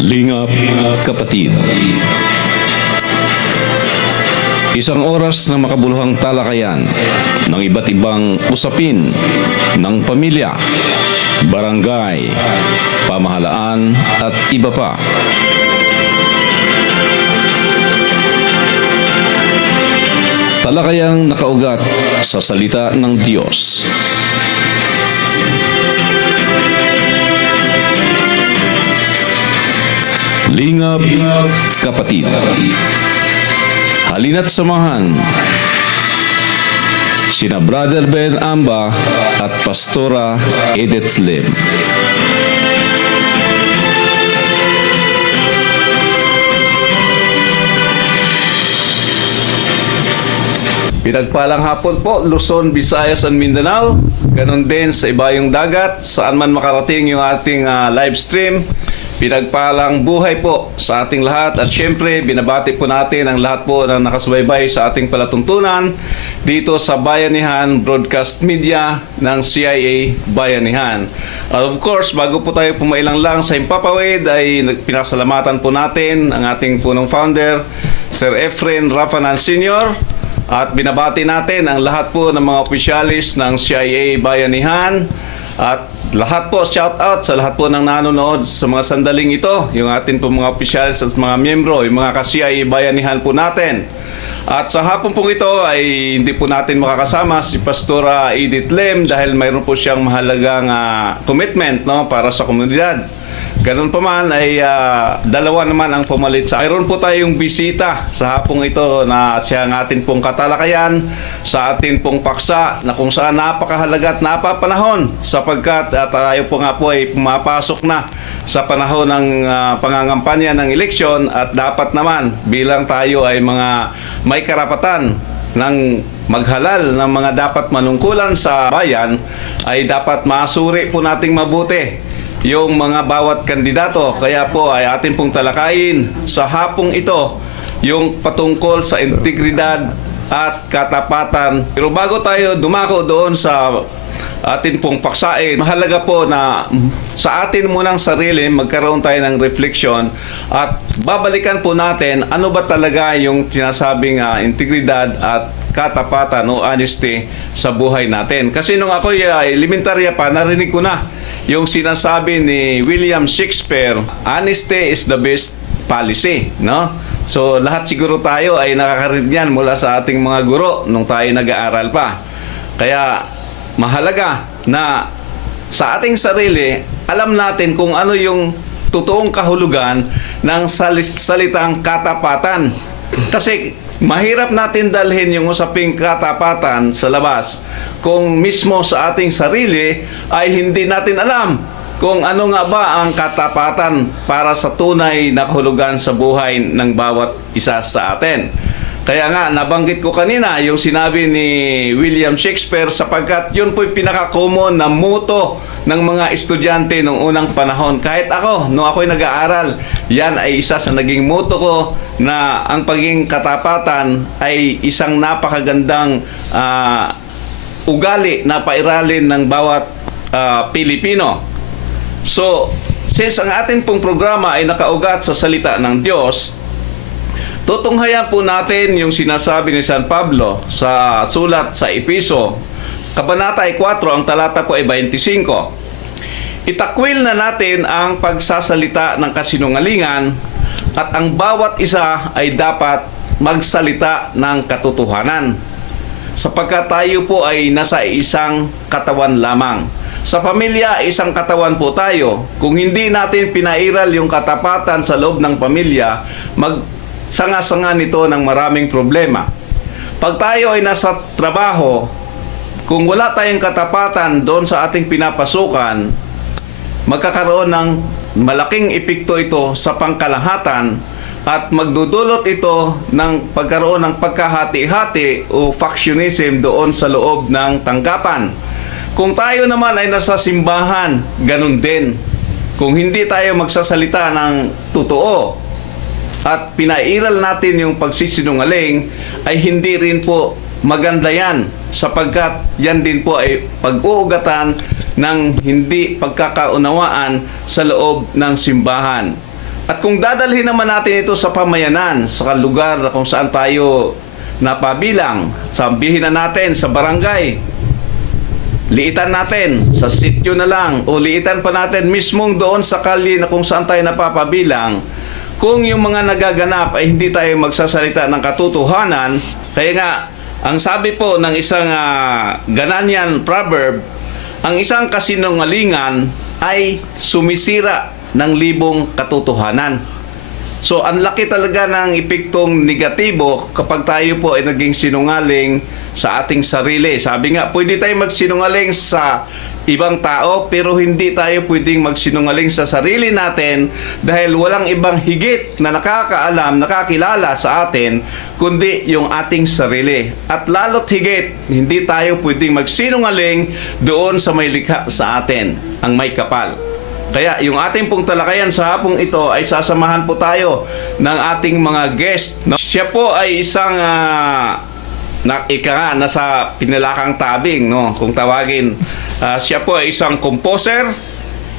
Lingap kapatid. Isang oras na makabuluhang talakayan ng iba't ibang usapin ng pamilya, barangay, pamahalaan at iba pa. Talakayang nakaugat sa salita ng Diyos. Lingap kapatid. Halina't samahan sina Brother Ben Amba at Pastora Edith Lim. Pinagpalang hapon po, Luzon, Visayas, and Mindanao. Ganon din sa ibayong dagat, saan man makarating yung ating live stream. Pinagpalang buhay po sa ating lahat at syempre binabati po natin ang lahat po na nakasubaybay sa ating palatuntunan dito sa Bayanihan Broadcast Media ng CIA Bayanihan. Of course, bago po tayo pumailang lang sa Himpapawid ay pinasalamatan po natin ang ating punong founder, Sir Efren Rafanan Sr. At binabati natin ang lahat po ng mga opisyalis ng CIA Bayanihan at lahat po, shout out sa lahat po ng nanonood sa mga sandaling ito, yung atin po mga opisyalis at mga miyembro, yung mga ka-CIA Bayanihan po natin. At sa hapon pong ito ay hindi po natin makakasama si Pastora Edith Lim dahil mayroon po siyang mahalagang commitment para sa komunidad. Ganun pa man ay dalawa naman ang pumalit sa. Mayroon po tayong bisita sa hapong ito na siya ang atin pong katalakayan sa atin pong paksa na kung saan napakahalaga at napapanahon sapagkat tayo po nga po ay pumapasok na sa panahon ng pangangampanya ng eleksyon at dapat naman bilang tayo ay mga may karapatan ng maghalal ng mga dapat manungkulan sa bayan ay dapat masuri po nating mabuti yung mga bawat kandidato. Kaya po ay atin pong talakayin sa hapong ito yung patungkol sa integridad at katapatan. Pero bago tayo dumako doon sa atin pong paksain, mahalaga po na sa atin munang sarili magkaroon tayo ng refleksyon at babalikan po natin ano ba talaga yung sinasabing integridad at katapatan o honesty sa buhay natin. Kasi nung ako elementarya pa, narinig ko na yung sinasabi ni William Shakespeare, honesty is the best policy, no? So lahat siguro tayo ay nakakarinig yan mula sa ating mga guro nung tayo nag-aaral pa. Kaya mahalaga na sa ating sarili, alam natin kung ano yung totoong kahulugan ng salitang katapatan. Kasi mahirap natin dalhin yung usaping katapatan sa labas kung mismo sa ating sarili ay hindi natin alam kung ano nga ba ang katapatan para sa tunay na kahulugan sa buhay ng bawat isa sa atin. Kaya nga, nabanggit ko kanina yung sinabi ni William Shakespeare sapagkat yun po yung pinaka-common na motto ng mga estudyante noong unang panahon. Kahit ako, nung ako'y nag-aaral, yan ay isa sa naging motto ko na ang pagiging katapatan ay isang napakagandang ugali na pairalin ng bawat Pilipino. So, since ang atin pong programa ay nakaugat sa salita ng Diyos, tutunghayan po natin yung sinasabi ni San Pablo sa sulat sa Epeso, Kabanata 4, ang talata po ay 25. Itakwil na natin ang pagsasalita ng kasinungalingan at ang bawat isa ay dapat magsalita ng katotohanan. Sapagkat tayo po ay nasa isang katawan lamang. Sa pamilya, isang katawan po tayo. Kung hindi natin pinairal yung katapatan sa loob ng pamilya, sanga-sanga nito ng maraming problema. Pag tayo ay nasa trabaho, kung wala tayong katapatan doon sa ating pinapasukan, magkakaroon ng malaking epekto ito sa pangkalahatan at magdudulot ito ng pagkaroon ng pagkahati-hati o factionism doon sa loob ng tanggapan. Kung tayo naman ay nasa simbahan, ganun din. Kung hindi tayo magsasalita ng totoo at pinairal natin yung pagsisinungaling, ay hindi rin po maganda yan sapagkat yan din po ay pag-uugatan ng hindi pagkakaunawaan sa loob ng simbahan. At kung dadalhin naman natin ito sa pamayanan, sa lugar na kung saan tayo napabilang, sabihin na natin sa barangay, liitan natin sa sityo na lang, o liitan pa natin mismong doon sa kalye na kung saan tayo napapabilang, kung yung mga nagaganap ay hindi tayo magsasalita ng katotohanan. Kaya nga, ang sabi po ng isang Ghanaian proverb, ang isang kasinungalingan ay sumisira ng libong katotohanan. So, ang laki talaga ng epektong negatibo kapag tayo po ay naging sinungaling sa ating sarili. Sabi nga, pwede tayo magsinungaling sa ibang tao, pero hindi tayo pwedeng magsinungaling sa sarili natin dahil walang ibang higit na nakakaalam, nakakilala sa atin, kundi yung ating sarili. At lalo't higit, hindi tayo pwedeng magsinungaling doon sa may likha sa atin, ang may kapal. Kaya yung ating pong talakayan sa hapong ito ay sasamahan po tayo ng ating mga guest. Siya po ay isang nasa pinalakang tabing, no, kung tawagin. Siya po ay isang composer,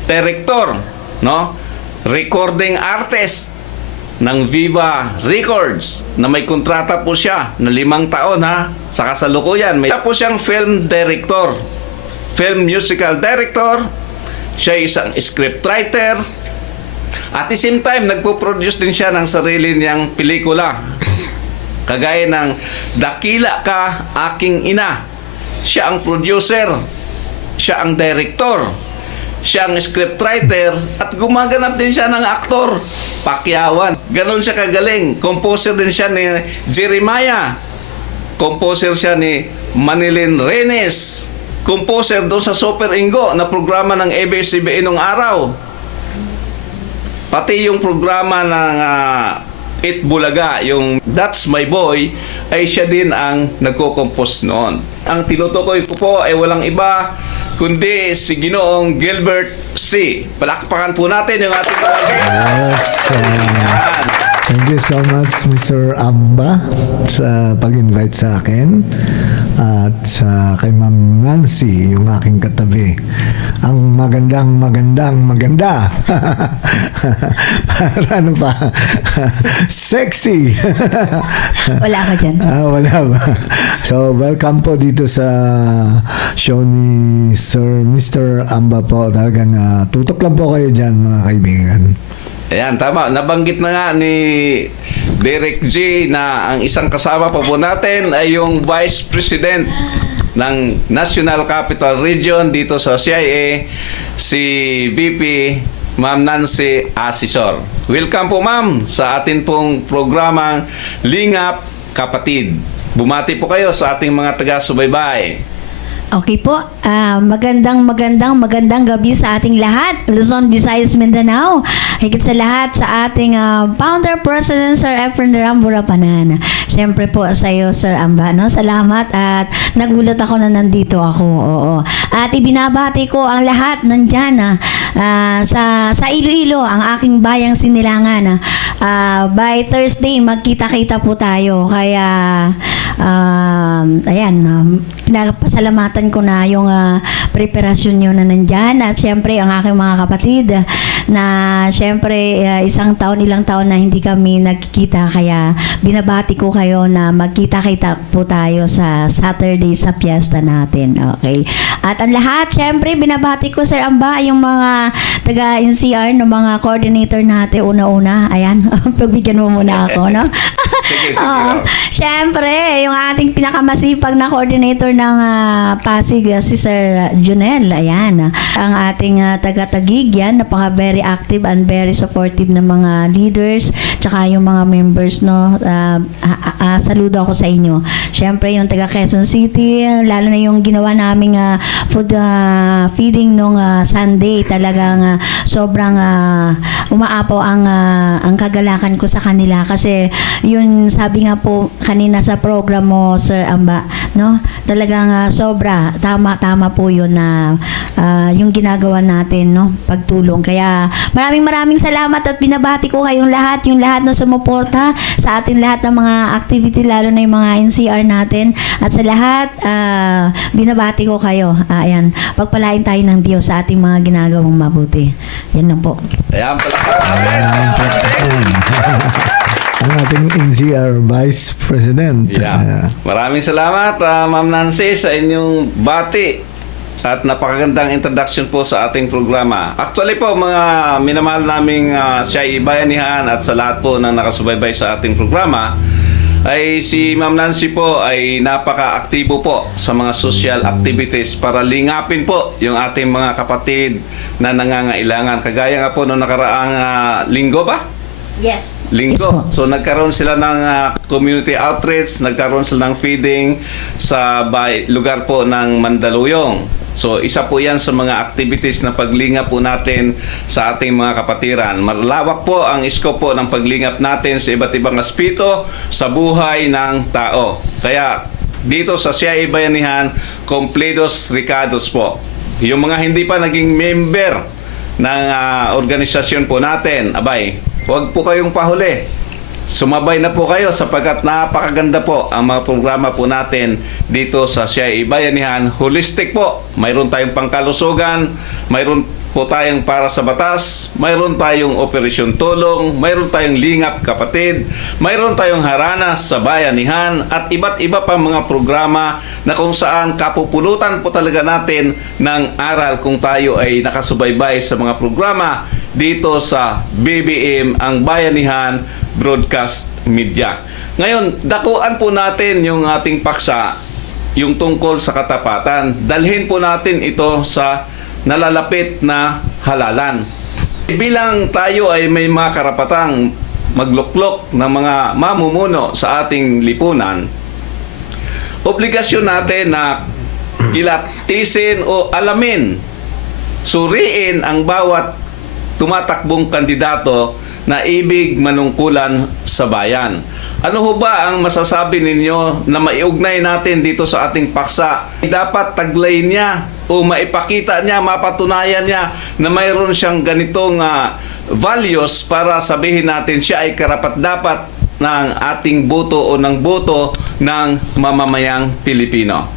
director, no, recording artist ng Viva Records, na may kontrata po siya na 5 taon sa kasalukuyan. May po siyang film director, film musical director. Siya ay isang scriptwriter. At the same time, nagpo-produce din siya ng sarili niyang pelikula. Kagaya ng Dakila Ka, Aking Ina. Siya ang producer, siya ang director, siya ang scriptwriter, at gumaganap din siya ng aktor. Pakyawan. Ganon siya kagaling. Composer din siya ni Jeremiah. Composer siya ni Manilyn Reynes. Composer doon sa Super Ingo na programa ng ABS-CBN nung araw. Pati yung programa ng It Bulaga, yung That's My Boy, ay siya din ang nagko-compose noon. Ang tinutukoy ko po ay walang iba kundi si Ginoong Gilbert C. Palakpakan po natin yung ating mga guest. Yes. Thank you so much, Mr. Amba, sa pag-invite sa akin. At sa kay Ma'am Nancy, yung aking katabi. Ang maganda. Ano pa? Sexy. Wala ka dyan. Wala ba? So, welcome po dito sa show ni Sir Mr. Amba po. Talagang tutok lang po kayo dyan, mga kaibigan. Ayan, tama. Nabanggit na nga ni Derek G na ang isang kasama pa po natin ay yung Vice President ng National Capital Region dito sa CIA, si VP Ma'am Nancy Asisor. Welcome po, ma'am, sa atin pong programang Lingap Kapatid. Bumati po kayo sa ating mga taga-subaybay. Okay po. Magandang gabi sa ating lahat. Luzon, Visayas, Mindanao. Higit sa lahat sa ating founder president Sir Efren Rambura Panan. Siyempre po sa iyo, Sir Amba, no? Salamat at nagulat ako na nandito ako. Oo. At ibinabati ko ang lahat nandyan sa Iloilo, ang aking bayang Sinilangan. By Thursday, magkita-kita po tayo. Kaya ayan, pinapasalamatan ko na yung preparasyon nyo na nandyan. At syempre, ang aking mga kapatid na syempre ilang taon na hindi kami nagkikita. Kaya binabati ko kayo na magkita-kita po tayo sa Saturday sa piyesta natin. Okay. At ang lahat, syempre, binabati ko, Sir Amba, yung mga taga-NCR, ng mga coordinator natin una-una. Ayan, pagbigyan mo muna ako, no? Sige. Syempre, yung ating pinakamasipag na coordinator ng Pasig, si Sir Junel. Ayan. Ang ating taga-Tagig, yan, very active and very supportive ng mga leaders, tsaka yung mga members, no? Saludo ako sa inyo. Syempre, yung taga Quezon City, lalo na yung ginawa naming food feeding nung Sunday, talagang sobrang umaapaw ang kagalakan ko sa kanila kasi yun, sabi nga po kanina sa program mo, Sir Amba, no? Talagang tama po yun na yung ginagawa natin, no? Pagtulong. Kaya maraming salamat at binabati ko kayong lahat, yung lahat na sumuporta sa ating lahat ng mga activity, lalo na yung mga NCR natin. At sa lahat, binabati ko kayo. Ayan, pagpalain tayo ng Diyos sa ating mga ginagawang mabuti. Yan lang po. Ayan pala. Ang ating NCR Vice President. Yeah. Maraming salamat, Ma'am Nancy, sa inyong bati at napakagandang introduction po sa ating programa. Actually po, mga minamahal naming Siyay Bayanihan at sa lahat po na nakasubaybay sa ating programa, ay si Ma'am Nancy po ay napaka-aktibo po sa mga social activities para lingapin po yung ating mga kapatid na nangangailangan. Kagaya nga po noong nakaraang linggo ba? Yes. Linggo. Yes po. So nagkaroon sila ng community outreach, nagkaroon sila ng feeding sa lugar po ng Mandaluyong. So isa po yan sa mga activities na paglingap po natin sa ating mga kapatiran. Malawak po ang scope po ng paglingap natin sa iba't ibang aspeto sa buhay ng tao. Kaya dito sa Siyay Bayanihan, Completos Ricados po. Yung mga hindi pa naging member ng organisasyon po natin, abay, huwag po kayong pahuli. Sumabay na po kayo sapagkat napakaganda po ang mga programa po natin dito sa Siyay Bayanihan. Holistic po. Mayroon tayong pangkalusugan, mayroon po tayong para sa batas, mayroon tayong operasyon tulong, mayroon tayong lingap kapatid, mayroon tayong haranas sa bayanihan at iba't iba pa mga programa na kung saan kapupulutan po talaga natin ng aral kung tayo ay nakasubaybay sa mga programa dito sa BBM, ang Bayanihan Broadcast Media. Ngayon, dakuan po natin yung ating paksa, yung tungkol sa katapatan. Dalhin po natin ito sa nalalapit na halalan. Bilang tayo ay may mga karapatang magluklok ng mga mamumuno sa ating lipunan, obligasyon natin na kilatisin o alamin, suriin ang bawat tumatakbong kandidato na ibig manungkulan sa bayan. Ano ho ba ang masasabi ninyo na maiugnay natin dito sa ating paksa? Dapat taglay niya o maipakita niya, mapatunayan niya na mayroon siyang ganitong values para sabihin natin siya ay karapat-dapat ng ating boto o ng boto ng mamamayang Pilipino.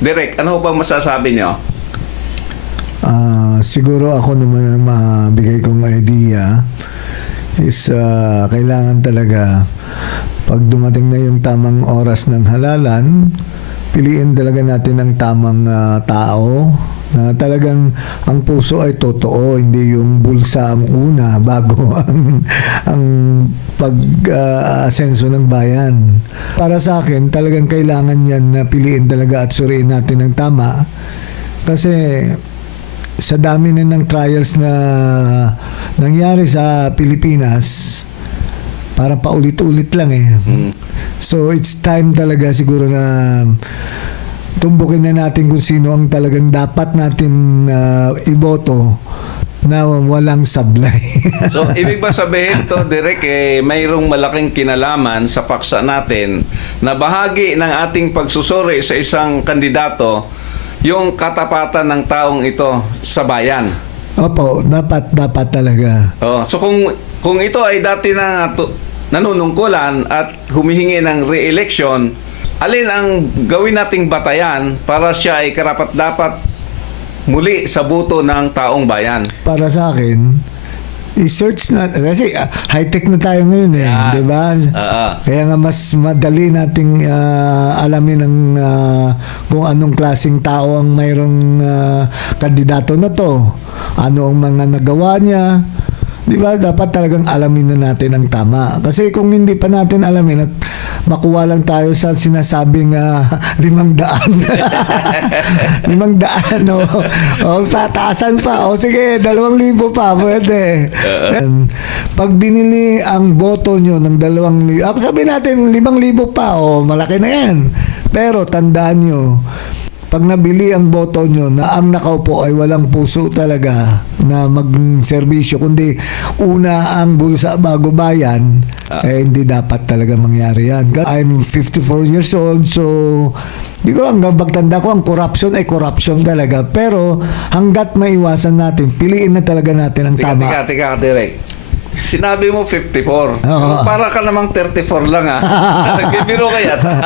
Direk, ano ho ba masasabi niyo? Siguro ako naman ang mabigay kong idea is kailangan talaga pag dumating na yung tamang oras ng halalan, piliin talaga natin ang tamang tao na talagang ang puso ay totoo, hindi yung bulsa ang una bago ang pag-asenso ng bayan. Para sa akin, talagang kailangan yan na piliin talaga at suriin natin ang tama kasi sa dami na ng trials na nangyari sa Pilipinas, parang paulit-ulit lang eh. So it's time talaga siguro na tumbukin na natin kung sino ang talagang dapat natin iboto na walang sablay. So, ibig ba sabihin to, Direk, mayroong malaking kinalaman sa paksa natin na bahagi ng ating pagsusuri sa isang kandidato yung katapatan ng taong ito sa bayan. Opo, dapat talaga. Oh, so kung ito ay dati na nanunungkulan at humihingi ng re-election, alin ang gawin nating batayan para siya ay karapat-dapat muli sa boto ng taong bayan? Para sa akin, i-search na kasi high-tech na tayo ngayon eh, Yeah. 'di ba? Kaya nga mas madali nating alamin ang kung anong klaseng tao ang mayroong kandidato na to. Ano ang mga nagawa niya. 'Di ba? Dapat talagang alamin na natin ang tama. Kasi kung hindi pa natin alamin at makuha lang tayo sa sinasabing 500. 500 o tataasan pa. O sige, 2,000 pa. Pwede. Pag binili ang boto nyo ng 2,000, ako sabihin natin 5,000 pa. O malaki na yan. Pero tandaan nyo, pag nabili ang boto nyo na ang nakaupo ay walang puso talaga na mag-serbisyo, kundi una ang bulsa bago bayan, Hindi dapat talaga mangyari yan. I'm 54 years old, so di ko hanggang pagtanda ko, ang corruption ay corruption talaga. Pero hanggat maiwasan natin, piliin na talaga natin ang tama. Teka, Direk. Sinabi mo 54. Oo. Para ka namang 34 lang ha. Nagbibiro ka yata.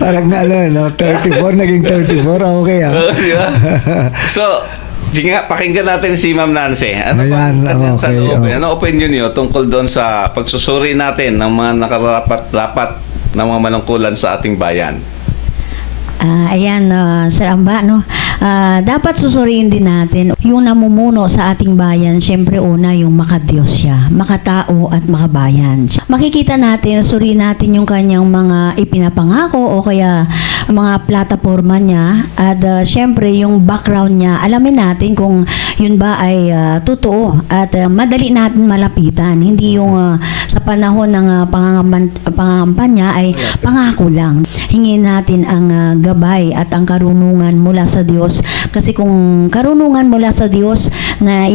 Parang no, 34 naging 34, okay ah. Di ba? So, sige nga, pakinggan natin si Ma'am Nancy. Ano Ayan, sa okay, loob? oh. Ano opinion niyo tungkol doon sa pagsusuri natin ng mga nakarapat-dapat ng mga manungkulan sa ating bayan? Ayan, Sir Amba, no? Dapat susuriin din natin yung namumuno sa ating bayan. Siyempre, una, yung makadiyos siya, makatao at makabayan. Makikita natin, suriin natin yung kanyang mga ipinapangako o kaya mga plataforma niya. At siyempre, yung background niya, alamin natin kung yun ba ay totoo at madali natin malapitan. Hindi yung sa panahon ng pangangampanya ay pangako lang. Hingin natin ang gabay at ang karunungan mula sa Diyos, kasi kung karunungan mula sa Diyos na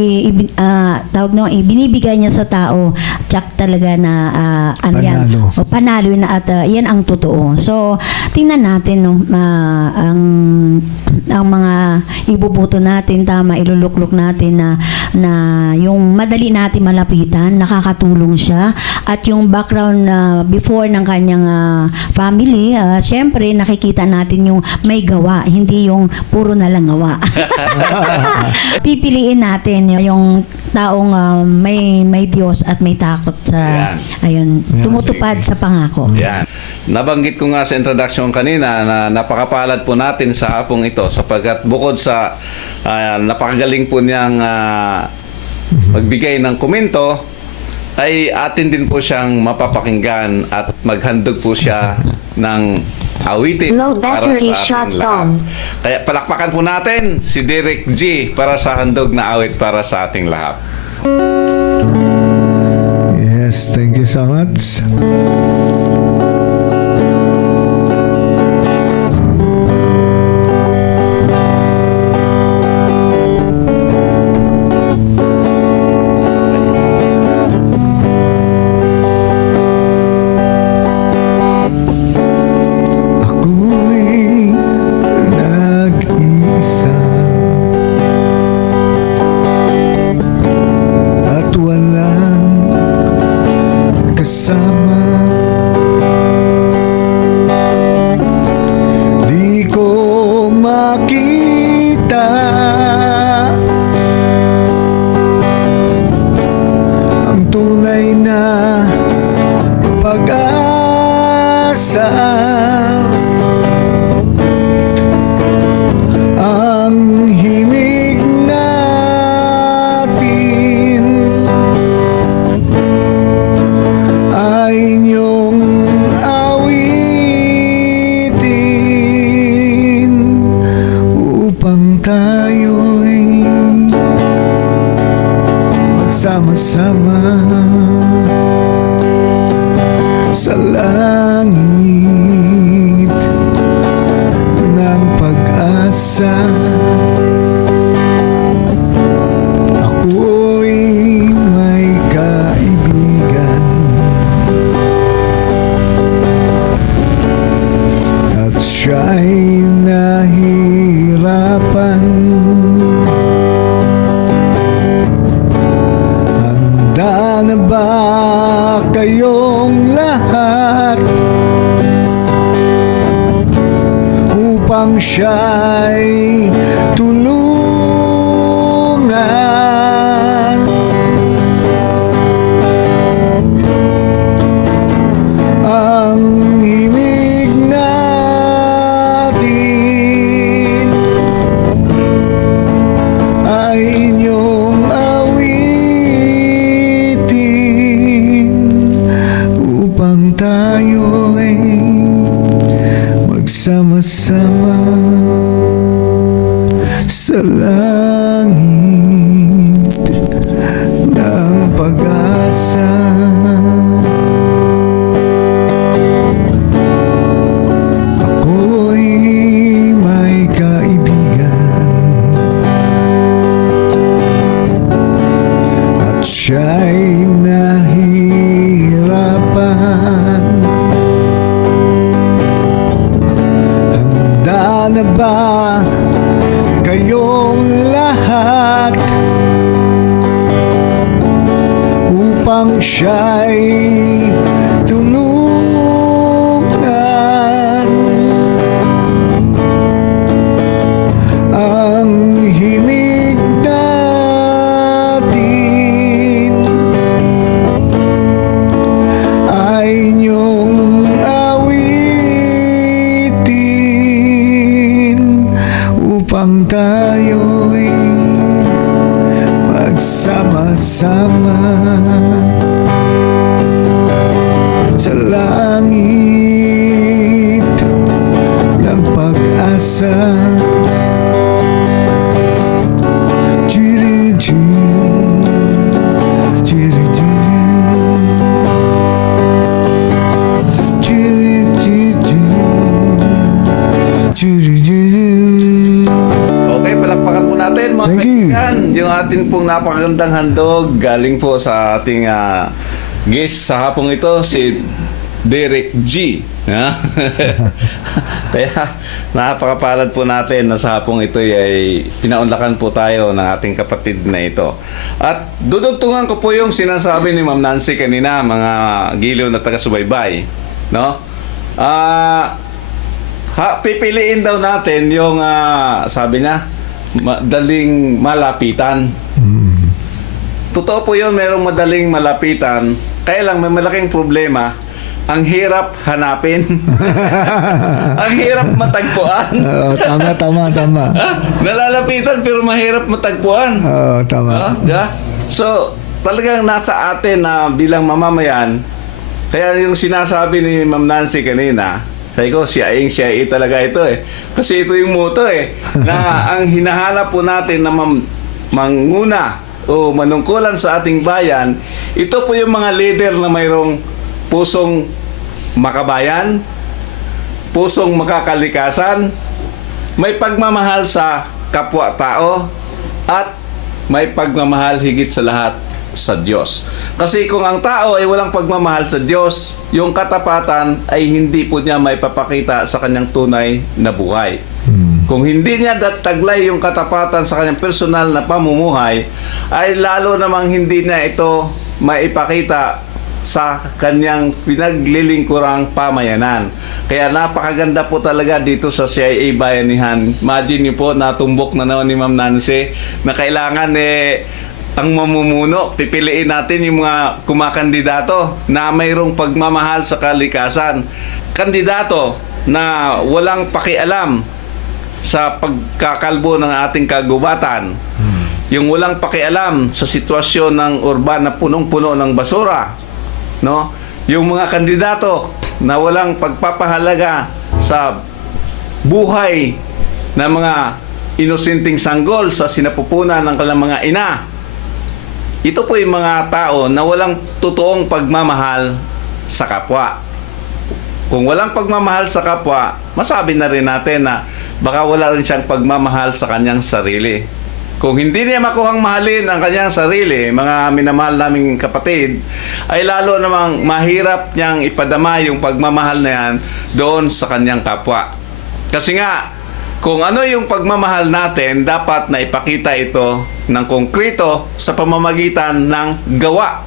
ibinibigay niya sa tao, tsak talaga na Panalo. panalo na at yan ang totoo. So tingnan natin, no, ang mga ibubuto natin, tama, iluluklok natin na yung madali natin malapitan, nakakatulong siya, at yung background before ng kanyang family, syempre nakikita natin yung may gawa, hindi yung puro na lang gawa. Pipiliin natin yung taong may Diyos at may takot sa tumutupad sa pangako. Yan. Nabanggit ko nga sa introduction kanina na napakapalad po natin sa hapong ito, sapagkat bukod sa napakagaling po niyang magbigay ng komento, ay atin din po siyang mapapakinggan at maghandog po siya ng awitin Low para battery sa shot ating lahat. bomb. Kaya palakpakan po natin si Derek G para sa handog na awit para sa ating lahat. Yes, thank you so much. Ako'y nag-iisa at walang kasama. Di ko makita ang tunay na pag-asa. Ang himig natin ay inyong awitin upang tayo'y magsama-sama sa langit ng pag-asa. Ako'y may kaibigan at siya'y nahirapan. Handa na ba kayong lahat upang siya'y tulungan? Ang himig natin ay inyong awitin upang tayo'y magsama-sama nang siya'y tulungan. Ang himig natin ay inyong awitin upang tayo'y magsama-sama sa langit ng pag-asa. Okay, palakpakan po natin mga Thank you. kaibigan. Yung ating pong napakagandang handog galing po sa ating guest sa hapong ito, si Derek G. Ha? Kaya napakapalad po natin na sa hapong ito ay pinaunlakan po tayo ng ating kapatid na ito. At dudugtungan ko po yung sinasabi ni Ma'am Nancy kanina, mga giliw na taga-subaybay. No? Pipiliin daw natin yung sabi niya, madaling malapitan. Totoo po yun, merong madaling malapitan. Kaya lang may malaking problema, ang hirap hanapin. Ang hirap matagpuan. Tama. Nalalapitan pero mahirap matagpuan. Tama. Yeah? So, talagang nasa atin na bilang mamamayan, kaya yung sinasabi ni Ma'am Nancy kanina, sabi ko, siyaing talaga ito eh. Kasi ito yung motto eh, na ang hinahanap po natin na manguna o manungkulan sa ating bayan, ito po yung mga leader na mayroong pusong makabayan, pusong makakalikasan, may pagmamahal sa kapwa-tao, at may pagmamahal higit sa lahat sa Diyos. Kasi kung ang tao ay walang pagmamahal sa Diyos, yung katapatan ay hindi po niya may papakita sa kanyang tunay na buhay. Kung hindi niya taglay yung katapatan sa kanyang personal na pamumuhay, ay lalo namang hindi niya ito maipakita sa kanyang pinaglilingkurang pamayanan. Kaya napakaganda po talaga dito sa CIA Bayanihan. Imagine niyo po, natumbok na naman ni Ma'am Nancy na kailangan ang mamumuno, pipiliin natin yung mga kumakandidato na mayroong pagmamahal sa kalikasan. Kandidato na walang pakialam sa pagkakalbo ng ating kagubatan. Yung walang pakialam sa sitwasyon ng urban na punong-puno ng basura. No? Yung mga kandidato na walang pagpapahalaga sa buhay ng mga inosenteng sanggol sa sinapupunan ng kanilang mga ina. Ito po yung mga tao na walang totoong pagmamahal sa kapwa. Kung walang pagmamahal sa kapwa, masabi na rin natin na baka wala rin siyang pagmamahal sa kanyang sarili. Kung hindi niya makuhang mahalin ang kanyang sarili, mga minamahal naming kapatid, ay lalo namang mahirap niyang ipadama yung pagmamahal na yan doon sa kanyang kapwa. Kasi nga, kung ano yung pagmamahal natin, dapat na ipakita ito ng konkreto sa pamamagitan ng gawa.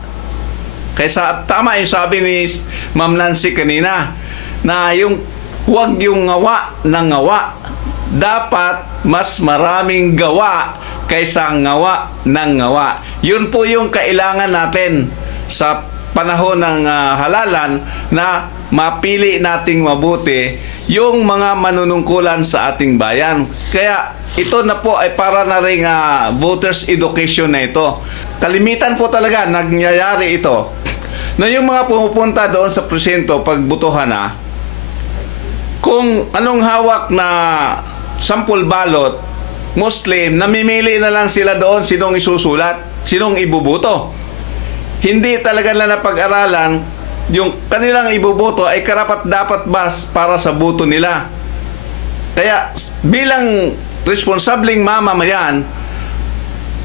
Kaya tama yung sabi ni Ma'am Nancy kanina, na yung huwag yung ngawa ng ngawa. Dapat mas maraming gawa kaysa ngawa ng ngawa. Yun po yung kailangan natin sa panahon ng halalan, na mapili nating mabuti yung mga manunungkulan sa ating bayan. Kaya ito na po ay para na rin voters education na ito. Kalimitan po talaga nangyayari ito, na yung mga pumupunta doon sa presinto pagbutuhan na, kung anong hawak na sample ballot, Muslim, namimili na lang sila doon sinong isusulat, sinong ibubuto. Hindi talaga na napag-aralan yung kanilang ibuboto ay karapat-dapat ba para sa boto nila. Kaya bilang responsableng mamamayan,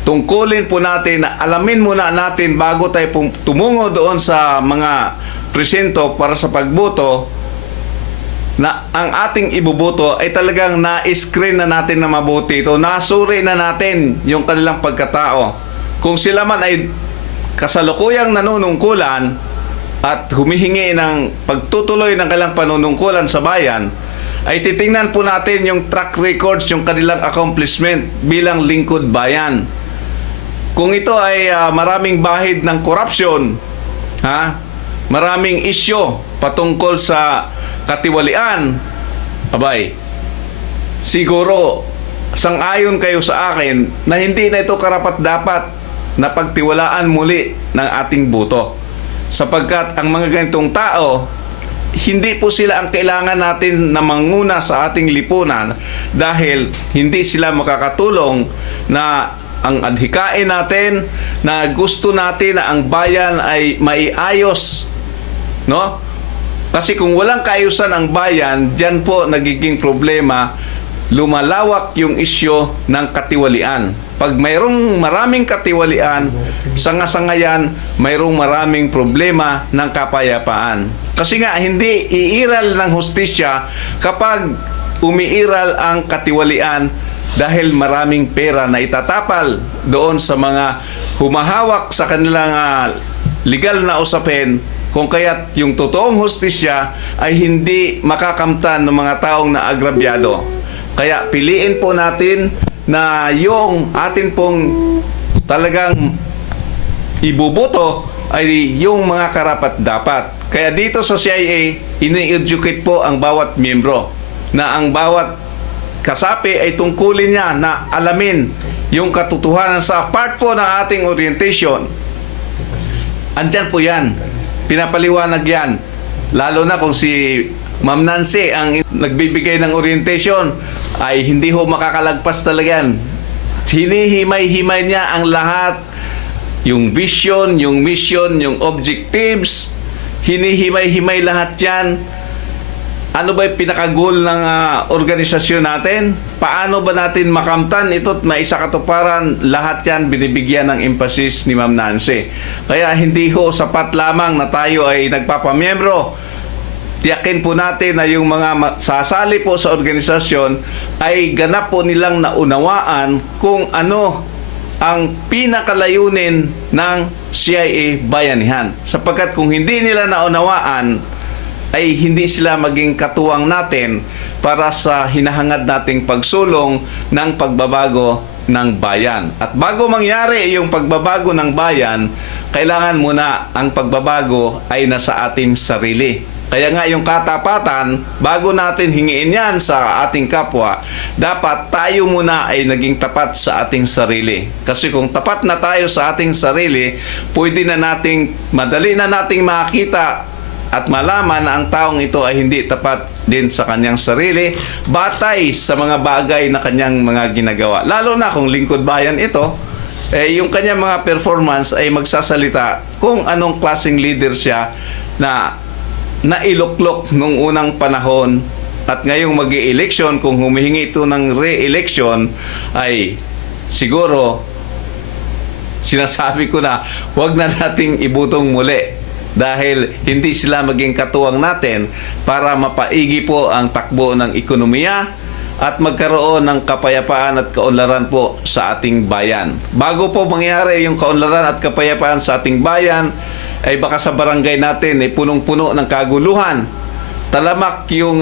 tungkulin po natin na alamin muna natin bago tayo tumungo doon sa mga presinto para sa pagboto, na ang ating ibuboto ay talagang na-screen na natin na mabuti ito, nasuri na natin yung kanilang pagkatao. Kung sila man ay kasalukuyang nanunungkulan at humihingi ng pagtutuloy ng kanilang panunungkulan sa bayan, ay titingnan po natin yung track records, yung kanilang accomplishment bilang lingkod bayan. Kung ito ay maraming bahid ng korupsyon, maraming isyo patungkol sa katiwalian, abay, siguro sang-ayon kayo sa akin na hindi na ito karapat-dapat na pagtiwalaan muli ng ating boto. Sapagkat ang mga ganitong tao, hindi po sila ang kailangan natin na manguna sa ating lipunan dahil hindi sila makakatulong na ang adhikain natin, na gusto natin na ang bayan ay maiayos, no? Kasi kung walang kaayusan ang bayan, diyan po nagiging problema, lumalawak yung isyo ng katiwalian. Pag mayroong maraming katiwalian, sanga-sangayan, mayroong maraming problema ng kapayapaan. Kasi nga, hindi iiral ng hustisya kapag umiiral ang katiwalian dahil maraming pera na itatapal doon sa mga humahawak sa kanilang legal na usapin, kung kaya't yung totoong hustisya ay hindi makakamtan ng mga taong naagrabyado. Kaya piliin po natin na yung atin pong talagang ibubuto ay yung mga karapat-dapat. Kaya dito sa CIA, ini-educate po ang bawat miyembro na ang bawat kasapi ay tungkulin niya na alamin yung katotohanan sa part po ng ating orientation. Andyan po yan. Pinapaliwanag yan. Lalo na kung si Ma'am Nancy ang nagbibigay ng orientation, ay hindi ho makakalagpas talaga yan. Hinihimay-himay niya ang lahat. Yung vision, yung mission, yung objectives, hinihimay-himay lahat yan. Ano ba yung pinaka-goal ng organisasyon natin? Paano ba natin makamtan ito at maisakatuparan? Lahat yan binibigyan ng emphasis ni Ma'am Nancy. Kaya hindi ho sapat lamang na tayo ay nagpapamiyembro. Tiyakin po natin na yung mga sasali po sa organisasyon ay ganap po nilang naunawaan kung ano ang pinakalayunin ng CIA Bayanihan. Sapagkat kung hindi nila naunawaan, ay hindi sila maging katuwang natin para sa hinahangad nating pagsulong ng pagbabago ng bayan. At bago mangyari yung pagbabago ng bayan, kailangan muna ang pagbabago ay nasa ating sarili. Kaya nga yung katapatan, bago natin hingiin yan sa ating kapwa, dapat tayo muna ay naging tapat sa ating sarili. Kasi kung tapat na tayo sa ating sarili, pwede na nating, madali na nating makita at malaman na ang taong ito ay hindi tapat din sa kanyang sarili, batay sa mga bagay na kanyang mga ginagawa. Lalo na kung lingkod bayan ito, yung kanyang mga performance ay magsasalita kung anong klaseng leader siya na nailuklok nung unang panahon at ngayong mag-i-election, kung humihingi ito ng re-election, ay siguro sinasabi ko na huwag na nating ibutong muli dahil hindi sila maging katuwang natin para mapaigi po ang takbo ng ekonomiya at magkaroon ng kapayapaan at kaunlaran po sa ating bayan. Bago po mangyari yung kaunlaran at kapayapaan sa ating bayan, ay baka sa barangay natin ay punong-puno ng kaguluhan. Talamak yung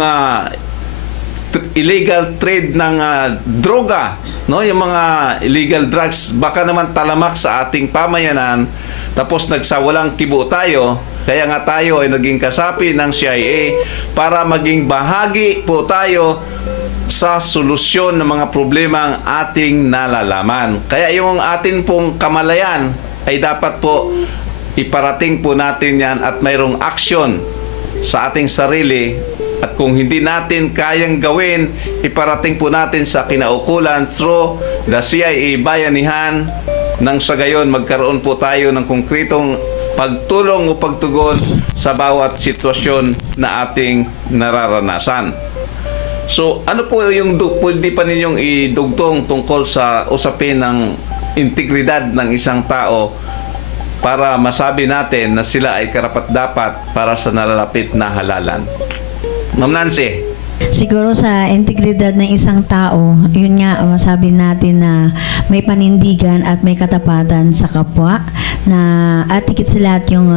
illegal trade ng droga, no? Yung mga illegal drugs, baka naman talamak sa ating pamayanan. Tapos nagsawalang kibo tayo, kaya nga tayo ay naging kasapi ng CIA para maging bahagi po tayo sa solusyon ng mga problema ang ating nalalaman. Kaya yung atin pong kamalayan ay dapat po iparating po natin yan at mayroong action sa ating sarili. At kung hindi natin kayang gawin, iparating po natin sa kinaukulan through the CIA Bayanihan, nang sa gayon magkaroon po tayo ng konkretong pagtulong o pagtugon sa bawat sitwasyon na ating nararanasan. So, ano po yung pwede pa ninyong idugtong tungkol sa usapin ng integridad ng isang tao para masabi natin na sila ay karapat-dapat para sa nalalapit na halalan? Ma'am Nancy. Siguro sa integridad ng isang tao, yun nga, sabi natin na may panindigan at may katapatan sa kapwa, na at higit sa lahat yung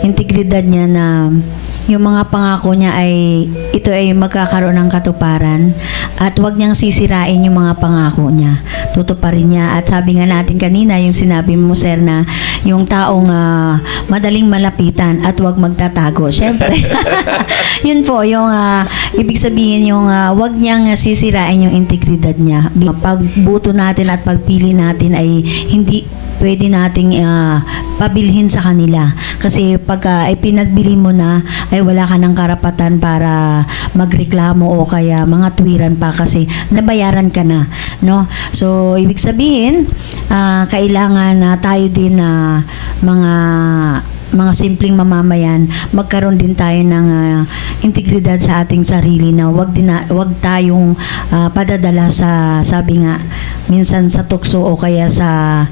integridad niya na yung mga pangako niya ay ito ay magkakaroon ng katuparan at huwag niyang sisirain yung mga pangako niya. Tutuparin niya. At sabi nga natin kanina, yung sinabi mo, sir, na yung taong madaling malapitan at huwag magtatago. Siyempre, yun po, yung ibig sabihin yung huwag niyang sisirain yung integridad niya. Pagbuto natin at pagpili natin ay hindi pwede nating pabilhin sa kanila. Kasi pag ipinagbili mo na, ay wala ka ng karapatan para magreklamo o kaya mga tuwiran pa kasi nabayaran ka na. No? So, ibig sabihin, kailangan na tayo din na mga simpleng mamamayan, magkaroon din tayo ng integridad sa ating sarili na wag tayong padadala sa, sabi nga, minsan sa tukso o kaya sa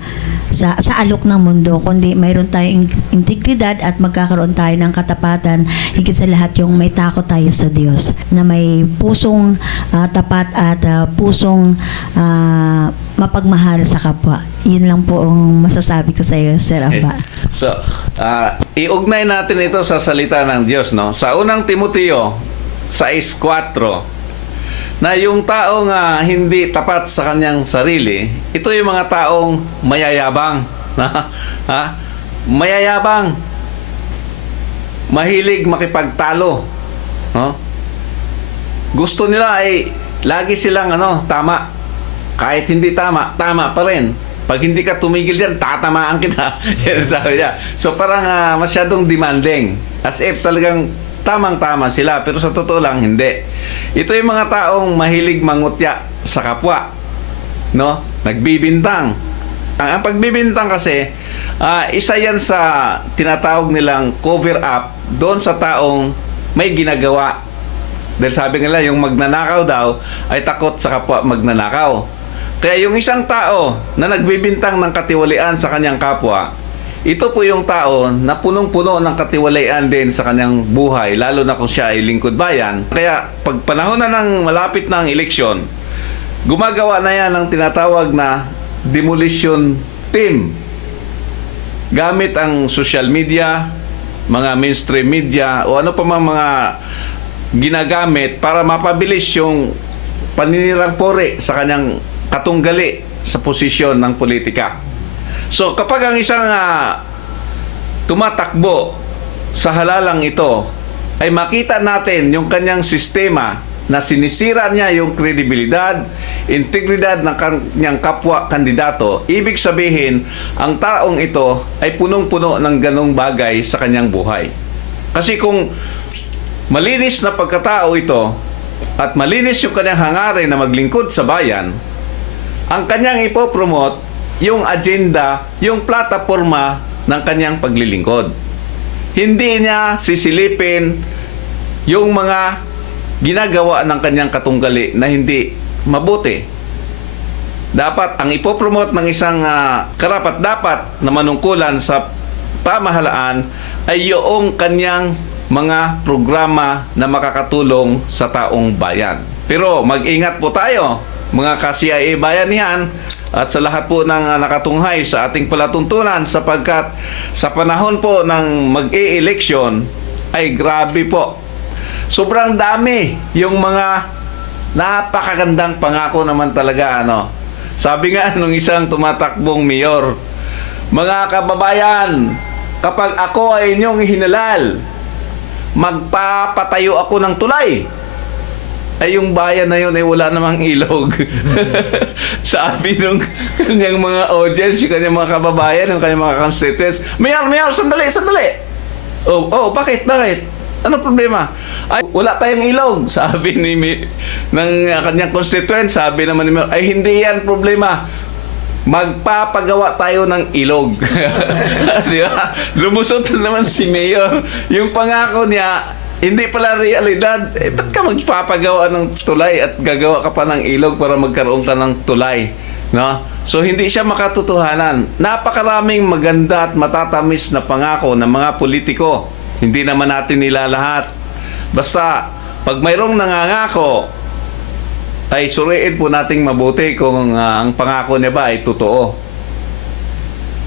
alok ng mundo, kundi mayroon tayong integridad at magkakaroon tayo ng katapatan, higit sa lahat yung may takot tayo sa Diyos, na may pusong tapat at pusong mapagmahal sa kapwa. Yun lang po ang masasabi ko sa iyo, Sir Amba. So, iugnay natin ito sa salita ng Diyos, no? Sa unang Timoteo 6:4, na yung taong hindi tapat sa kanyang sarili, ito yung mga taong mayayabang. Mayayabang. Mahilig makipagtalo. No? Gusto nila ay lagi silang tama. Kahit hindi tama, tama pa rin. Pag hindi ka tumigil yan, tatamaan kita. Yan sabi niya. So parang masyadong demanding. As if talagang tamang-tama sila, pero sa totoo lang, hindi. Ito yung mga taong mahilig mangutya sa kapwa. No? Nagbibintang. Ang pagbibintang kasi, isa yan sa tinatawag nilang cover up doon sa taong may ginagawa. Dahil sabi nila, yung magnanakaw daw ay takot sa kapwa magnanakaw. Kaya yung isang tao na nagbibintang ng katiwalian sa kanyang kapwa, ito po yung tao na punong-puno ng katiwalian din sa kanyang buhay, lalo na kung siya ay lingkod bayan. Kaya pag panahon na ng malapit ng eleksyon, gumagawa na yan ng tinatawag na demolition team. Gamit ang social media, mga mainstream media, o ano pa mga ginagamit para mapabilis yung paninirang puri sa kanyang katunggali sa posisyon ng politika. So kapag ang isang tumatakbo sa halalang ito ay makita natin yung kanyang sistema na sinisira niya yung kredibilidad, integridad ng kanyang kapwa kandidato, ibig sabihin ang taong ito ay punong-puno ng ganong bagay sa kanyang buhay. Kasi kung malinis na pagkatao ito at malinis yung kanyang hangarin na maglingkod sa bayan, ang kanyang ipopromote yung agenda, yung plataforma ng kanyang paglilingkod. Hindi niya sisilipin yung mga ginagawa ng kanyang katunggali na hindi mabuti. Dapat ang ipopromote ng isang karapat-dapat na manungkulan sa pamahalaan ay yung kanyang mga programa na makakatulong sa taong bayan. Pero mag-ingat po tayo, mga ka-CIA bayanihan, at sa lahat po ng nakatunghay sa ating palatuntunan, sapagkat sa panahon po ng mag-e-eleksyon ay grabe po. Sobrang dami yung mga napakagandang pangako naman talaga. Sabi nga nung isang tumatakbong mayor, mga kababayan, kapag ako ay inyong hinalal, magpapatayo ako ng tulay. Ay yung bayan na yun ay wala namang ilog. Sabi nung kanyang mga audience, yung kanyang mga kababayan, yung kanyang mga constituents, Mayor, sandali! Oh, bakit? Ano problema? Ay, wala tayong ilog. Sabi ng kanyang constituent, sabi naman ni Mayor, ay hindi yan problema. Magpapagawa tayo ng ilog. Di ba? Lumusot na naman si Mayor. Yung pangako niya, hindi pala realidad. Ba't ka magpapagawa ng tulay at gagawa ka pa ng ilog para magkaroon ka ng tulay? No? So, hindi siya makatotohanan. Napakaraming maganda at matatamis na pangako ng mga politiko. Hindi naman natin nila lahat. Basta, pag mayroong nangangako, ay suriin po nating mabuti kung ang pangako niya ba ay totoo.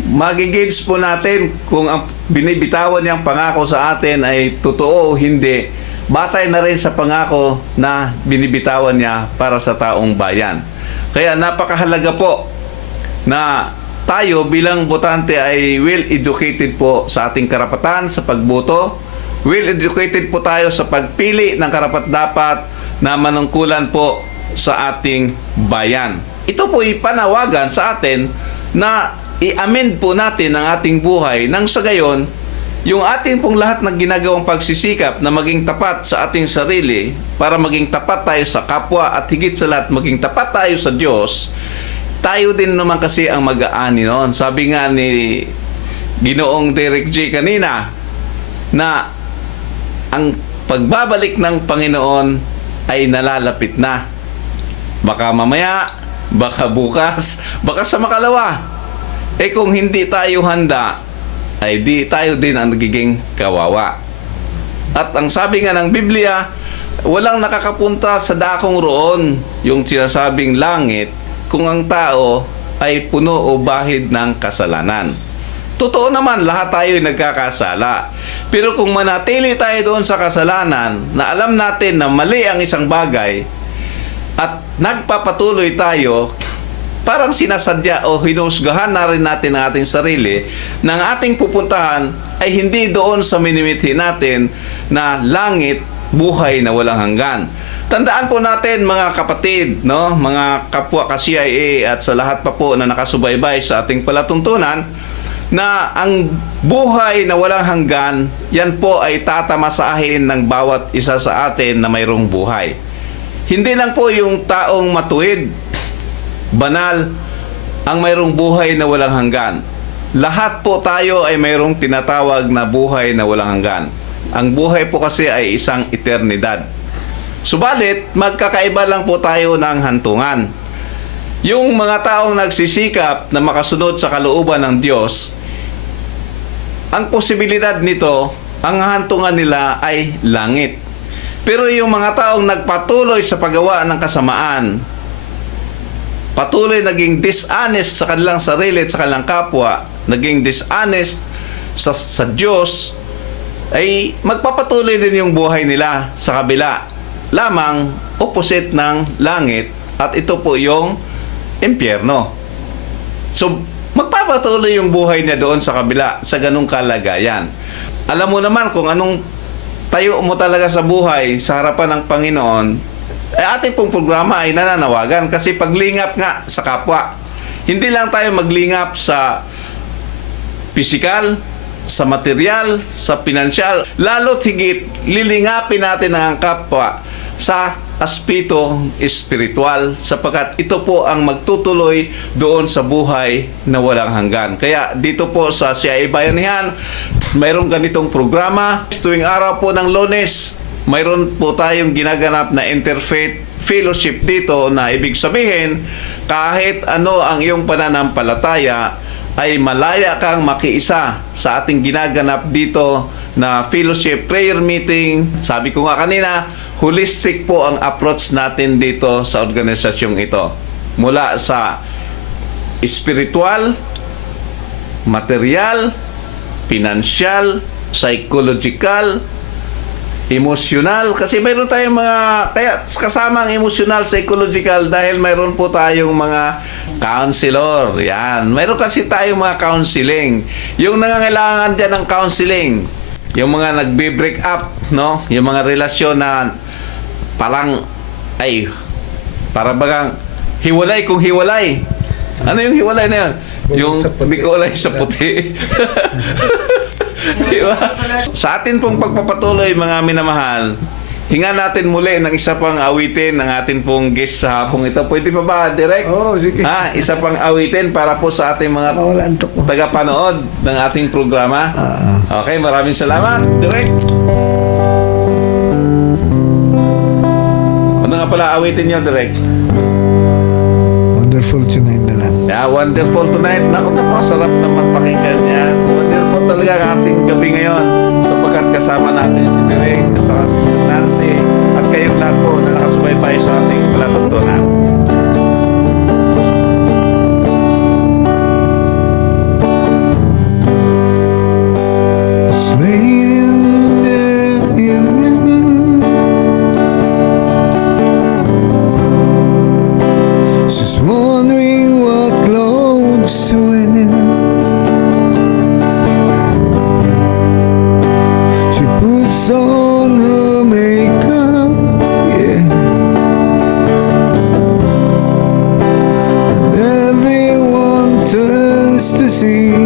Magigage po natin kung ang binibitawan niyang pangako sa atin ay totoo o hindi. Batay na rin sa pangako na binibitawan niya para sa taong bayan. Kaya napakahalaga po na tayo bilang botante ay well-educated po sa ating karapatan sa pagboto. Well-educated po tayo sa pagpili ng karapat-dapat na manungkulan po sa ating bayan. Ito po ipanawagan sa atin na i-amend po natin ang ating buhay nang sa gayon, yung ating pong lahat ng ginagawang pagsisikap na maging tapat sa ating sarili para maging tapat tayo sa kapwa at higit sa lahat maging tapat tayo sa Diyos, tayo din naman kasi ang mag-aani noon. Sabi nga ni Ginoong Derek J. kanina na ang pagbabalik ng Panginoon ay nalalapit na. Baka mamaya, baka bukas, baka sa makalawa. Kung hindi tayo handa, ay di tayo din ang nagiging kawawa. At ang sabi nga ng Biblia, walang nakakapunta sa dakong roon, yung sinasabing langit, kung ang tao ay puno o bahid ng kasalanan. Totoo naman, lahat tayo ay nagkakasala. Pero kung manatili tayo doon sa kasalanan, na alam natin na mali ang isang bagay, at nagpapatuloy tayo, parang sinasadya o hinusgahan na rin natin ang ating sarili na ang ating pupuntahan ay hindi doon sa minimithi natin na langit, buhay na walang hanggan. Tandaan po natin mga kapatid, no? Mga kapwa ka-CIA at sa lahat pa po na nakasubaybay sa ating palatuntunan, na ang buhay na walang hanggan, yan po ay tatamasahin ng bawat isa sa atin na mayroong buhay. Hindi lang po yung taong matuwid, banal, ang mayroong buhay na walang hanggan. Lahat po tayo ay mayroong tinatawag na buhay na walang hanggan. Ang buhay po kasi ay isang eternidad. Subalit, magkakaiba lang po tayo ng hantungan. Yung mga taong nagsisikap na makasunod sa kalooban ng Diyos, ang posibilidad nito, ang hantungan nila ay langit. Pero yung mga taong nagpatuloy sa paggawa ng kasamaan, patuloy naging dishonest sa kanilang sarili at sa kanilang kapwa, naging dishonest sa Diyos, ay magpapatuloy din yung buhay nila sa kabila. Lamang opposite ng langit, at ito po yung impyerno. So, magpapatuloy yung buhay niya doon sa kabila, sa ganung kalagayan. Alam mo naman kung anong tayo mo talaga sa buhay sa harapan ng Panginoon, ating pong programa ay nananawagan kasi paglingap nga sa kapwa. Hindi lang tayo maglingap sa pisikal, sa material, sa pinansyal, lalo't higit lilingapin natin ang kapwa sa aspeto espiritual sapagkat ito po ang magtutuloy doon sa buhay na walang hanggan. Kaya dito po sa CIA Bayanihan, mayroong ganitong programa. Tuwing araw po ng Lunes, mayroon po tayong ginaganap na interfaith fellowship dito na ibig sabihin, kahit ano ang iyong pananampalataya, ay malaya kang makiisa sa ating ginaganap dito na fellowship prayer meeting. Sabi ko nga kanina, holistic po ang approach natin dito sa organisasyong ito. Mula sa spiritual, material, financial, psychological, emosyonal, kasi mayroon tayong mga, kaya kasama ang emosyonal, psychological, dahil mayroon po tayong mga counselor, yan. Mayroon kasi tayong mga counseling. Yung nangangailangan dyan ng counseling, yung mga nagbe-break up, no? Yung mga relasyon na parang, para bagang hiwalay kung hiwalay. Ano yung hiwalay na yun? Yung Nikolay sa puti. Diba? Sa atin pong pagpapatuloy, mga minamahal, hinga natin muli ng isa pang awitin ng atin pong guest sa hapong ito. Pwede pa ba, Direk? Oo, sige. Isa pang awitin para po sa ating mga tagapanood ng ating programa. Okay, maraming salamat, Direk. Ano nga pala awitin niyo, Direk? Wonderful Tonight na lang. Yeah, Wonderful Tonight. Naku, napakasarap naman pakinggan yan. Wonderful talaga ang ating gabi ngayon sapagkat kasama natin si Direk at saka Sister Nancy at kayong lahat po na nakasubaybay sa ating palatuntunan. It's late in the evening, just wondering what clothes to wear. She puts on her makeup, yeah, and everyone turns to see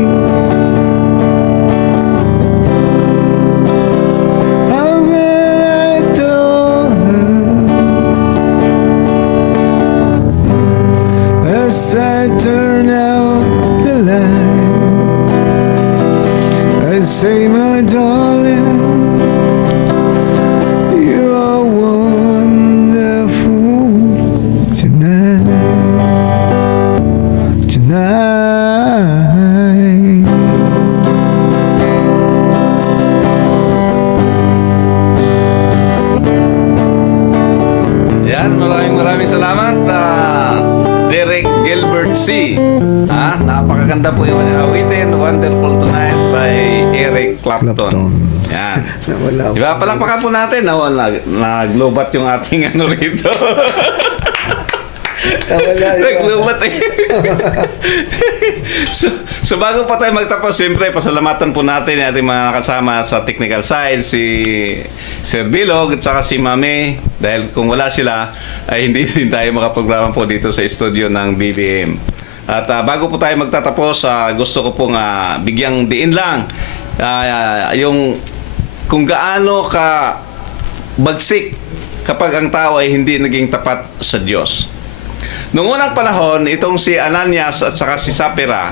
how can I tell her as I turn out the light. I say, my darling, you are wonderful tonight. Tonight. Yan, maraming salamat, Derek Gilbert C. Napakaganda po yung kanyang awitin, Wonderful Tonight by Eric Clapton. Clapton. Yan. Nawala ko. Diba, palakpakan po natin, naglobat yung ating ano rito. Nawala yun. Naglobat eh. so bago pa tayo magtapos, siyempre, pasalamatan po natin yung ating mga kasama sa technical side, si Sir Bilog at saka si Mami. Dahil kung wala sila, ay hindi din tayo makaprograma po dito sa studio ng BBM. At bago po tayo magtatapos, gusto ko pong bigyang diin lang yung kung gaano ka bagsik kapag ang tao ay hindi naging tapat sa Diyos. Noong unang panahon, itong si Ananias at saka si Sapphira,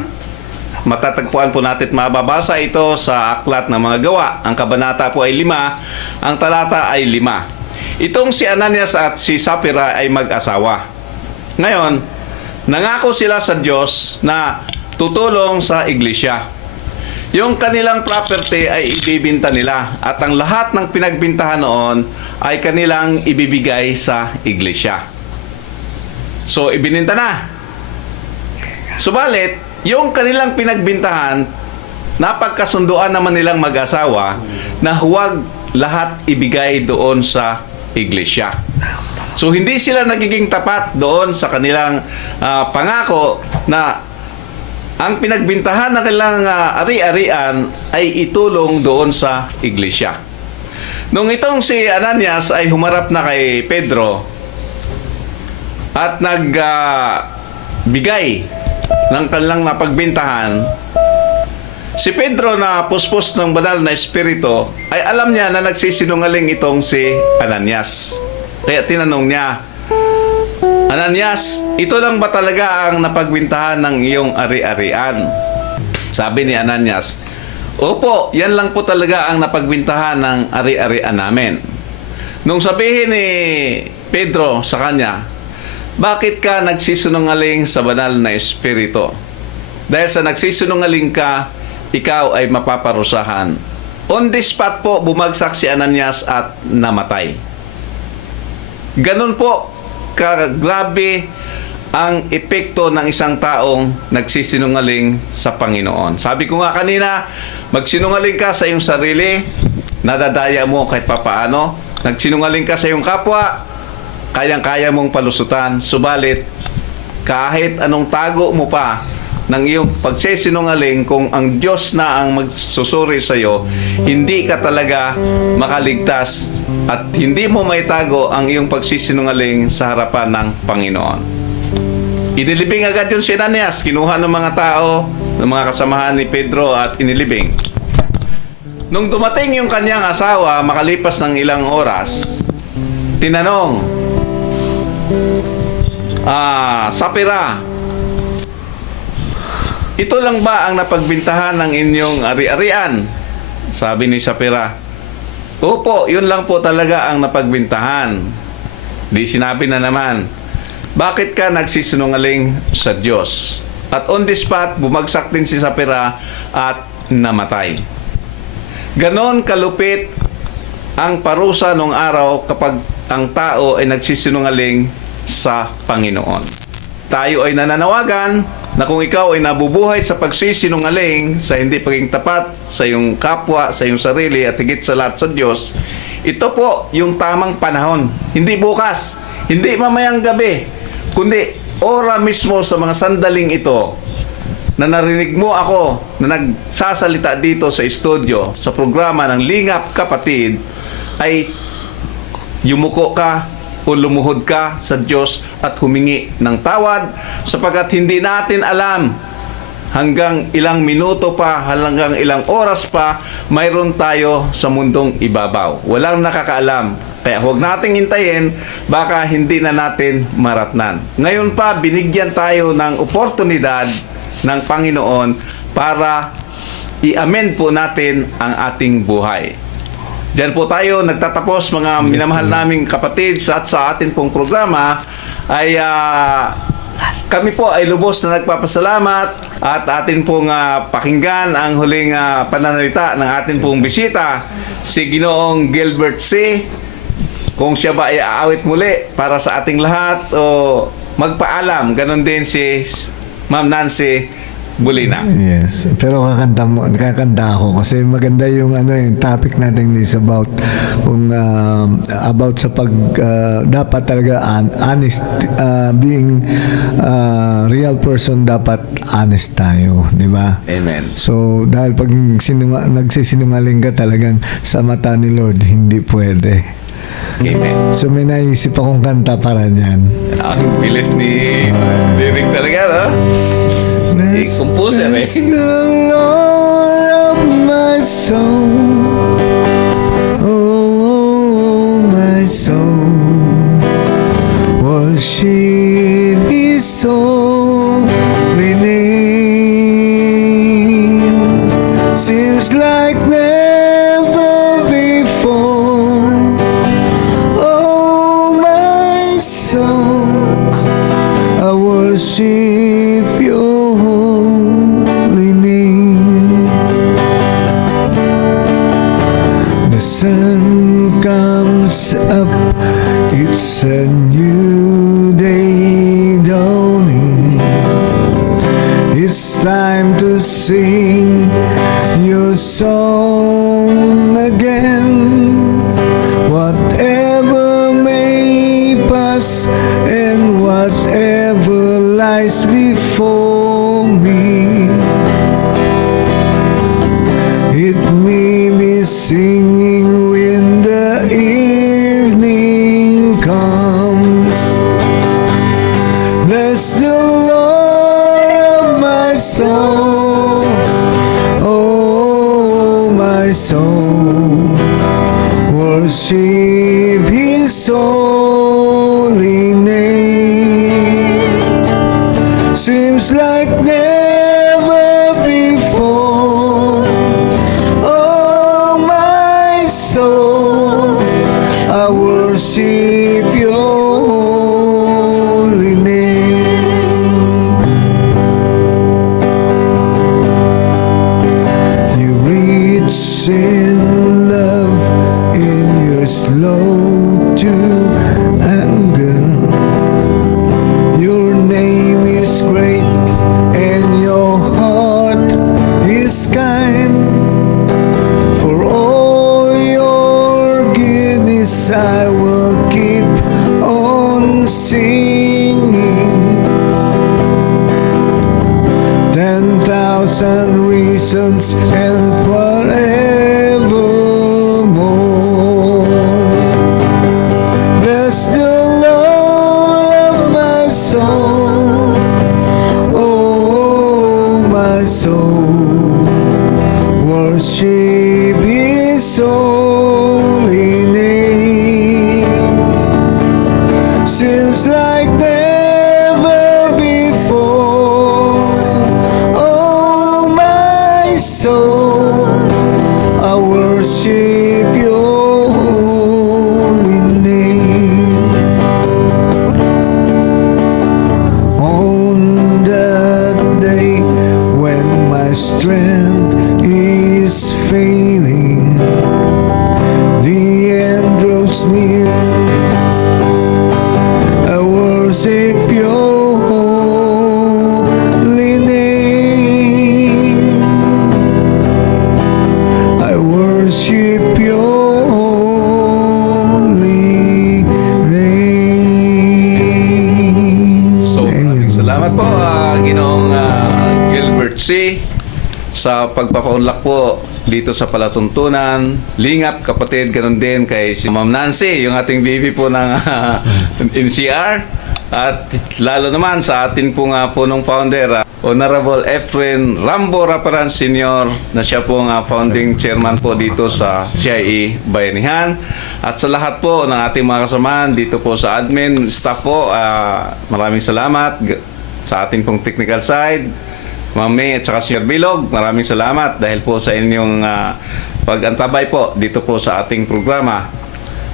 matatagpuan po natin at mababasa ito sa Aklat ng Mga Gawa. Ang kabanata po ay 5, ang talata ay 5. Itong si Ananias at si Sapphira ay mag-asawa. Ngayon, nangako sila sa Diyos na tutulong sa iglesia. Yung kanilang property ay ibibinta nila at ang lahat ng pinagbintahan noon ay kanilang ibibigay sa iglesia. So, ibininta na. Subalit, yung kanilang pinagbintahan, napagkasunduan naman nilang mag-asawa na huwag lahat ibigay doon sa iglesia. So, hindi sila nagiging tapat doon sa kanilang pangako na ang pinagbintahan ng kanilang ari-arian ay itulong doon sa iglesia. Nung itong si Ananias ay humarap na kay Pedro at nagbigay ng kanilang napagbintahan, si Pedro na puspos ng banal na espiritu ay alam niya na nagsisinungaling itong si Ananias. Kaya tinanong niya, Ananias, ito lang ba talaga ang napagbintahan ng iyong ari-arian? Sabi ni Ananias, opo, yan lang po talaga ang napagbintahan ng ari-arian namin. Nung sabihin ni Pedro sa kanya, bakit ka nagsisinungaling sa banal na espiritu? Dahil sa nagsisinungaling ka, ikaw ay mapaparusahan. On the spot po, bumagsak si Ananias at namatay. Ganun po, grabe ang epekto ng isang taong nagsisinungaling sa Panginoon. Sabi ko nga kanina, magsinungaling ka sa iyong sarili, nadadaya mo kahit papaano. Nagsinungaling ka sa iyong kapwa, kayang-kaya mong palusutan. Subalit, kahit anong tago mo pa ng iyong pagsisinungaling, kung ang Diyos na ang magsusuri sa iyo, hindi ka talaga makaligtas at hindi mo maitago ang iyong pagsisinungaling sa harapan ng Panginoon. Inilibing agad yun si Ananias, kinuha ng mga tao, ng mga kasamahan ni Pedro at inilibing. Nung dumating yung kanyang asawa, makalipas ng ilang oras, tinanong, Sapphira, ito lang ba ang napagbintahan ng inyong ari-arian? Sabi ni Sapphira, opo, yun lang po talaga ang napagbintahan. Di sinabi na naman, bakit ka nagsisinungaling sa Diyos? At on the spot, bumagsak din si Sapphira at namatay. Ganon kalupit ang parusa nung araw kapag ang tao ay nagsisinungaling sa Panginoon. Tayo ay nananawagan na kung ikaw ay nabubuhay sa pagsisinungaling, sa hindi pagiging tapat sa iyong kapwa, sa iyong sarili at higit sa lahat sa Diyos, ito po yung tamang panahon. Hindi bukas, hindi mamayang gabi, kundi ora mismo sa mga sandaling ito na narinig mo ako na nagsasalita dito sa studio, sa programa ng Lingap Kapatid, ay yumuko ka o lumuhod ka sa Diyos at humingi ng tawad sapagkat hindi natin alam hanggang ilang minuto pa, hanggang ilang oras pa, mayroon tayo sa mundong ibabaw. Walang nakakaalam. Kaya huwag nating hintayin, baka hindi na natin maratnan. Ngayon pa, binigyan tayo ng oportunidad ng Panginoon para i-amend po natin ang ating buhay. Diyan po tayo nagtatapos, mga minamahal naming kapatid, at sa atin pong programa ay kami po ay lubos na nagpapasalamat at atin pong pakinggan ang huling pananalita ng atin pong bisita, si Ginoong Gilbert C. Kung siya ba ay aawit muli para sa ating lahat o magpaalam, ganon din si Ma'am Nancy Bulina. Yes, pero kakanta ako kasi maganda yung yung topic natin is about kung about sa pag dapat talaga honest, being real person, dapat honest tayo, di ba? Amen. So dahil pag nagsisinungaling ka talagang sa mata ni Lord, hindi pwede. Amen. So may naisip akong kanta para niyan. Ang bilis ni lyric talaga, no? Composer, eh. Bless the Lord of my soul, oh my soul, worship His holy name. Seems like never before, oh my soul, I worship Your holy name. The sun comes up, it's a new day dawning. It's time to sing your song again. Whatever may pass and whatever lies before me, it may be singing when the evening comes. Bless the Lord of my soul, oh my soul, worship His holy name. Seems like never before, oh my soul, I worship Your holy name. You reach in love and you're slow to anger. Your name is great and your heart is kind. For all your goodness I will keep on singing. 10,000 reasons and forevermore. only reigns. So, Amen. maraming salamat po, Ginoong Gilbert C. sa pagpapaunlak po dito sa palatuntunan. Lingap, kapatid, ganun din kay si Ma'am Nancy, yung ating VP po ng NCR. At lalo naman sa atin po nga punong founder, Honorable Efren Rambo Raparan Sr. na siya po nga founding chairman po dito sa CIE Bayanihan. At sa lahat po ng ating mga kasamahan dito po sa admin staff po, maraming salamat sa ating pong technical side. Ma'am May at saka Sir Bilog, maraming salamat dahil po sa inyong pag-antabay po dito po sa ating programa.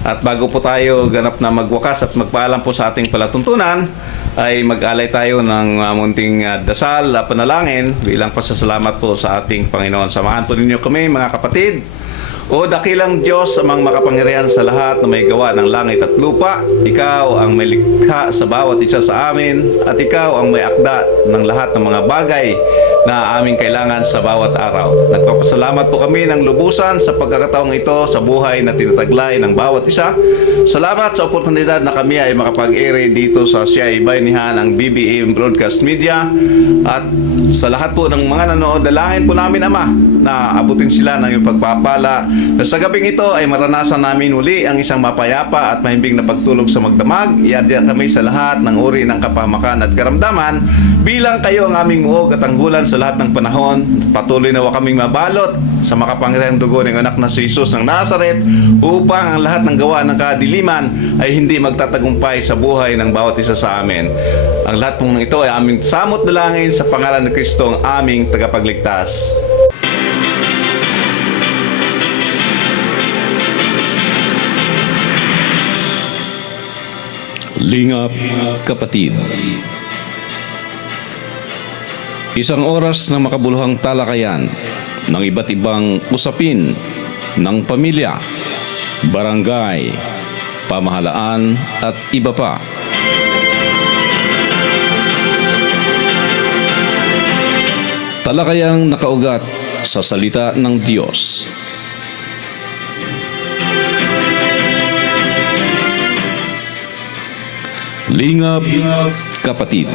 At bago po tayo ganap na magwakas at magpaalam po sa ating palatuntunan, ay mag-alay tayo ng munting dasal, panalangin bilang pasasalamat po sa ating Panginoon. Samahan po ninyo kami mga kapatid. O dakilang Diyos, amang makapangyarihan sa lahat na may gawa ng langit at lupa, Ikaw ang may likha sa bawat isa sa amin at Ikaw ang may akda ng lahat ng mga bagay na aming kailangan sa bawat araw. Nagpapasalamat po kami ng lubusan sa pagkakataong ito sa buhay na tinataglay ng bawat isa. Salamat sa oportunidad na kami ay makapag-ere dito sa CIE Bayanihan, ang BBM Broadcast Media. At sa lahat po ng mga nanood, dalangin po namin, Ama, na abutin sila ng iyong pagpapala, na sa gabing ito ay maranasan namin uli ang isang mapayapa at mahimbing na pagtulog sa magdamag. Iadya kami sa lahat ng uri ng kapahamakan at karamdaman bilang kayo ang aming muog at anggulan sa lahat ng panahon. Patuloy na kaming mabalot sa makapangyarihang dugo ng anak na si Jesus ng Nazaret upang ang lahat ng gawa ng kadiliman ay hindi magtatagumpay sa buhay ng bawat isa sa amin. Ang lahat pong ito ay aming samot dalangin sa pangalan ni Kristo, ang aming tagapagligtas. Lingap, kapatid. Isang oras na makabuluhang talakayan ng iba't ibang usapin ng pamilya, barangay, pamahalaan at iba pa. Talakayang nakaugat sa salita ng Diyos. Lingap, kapatid.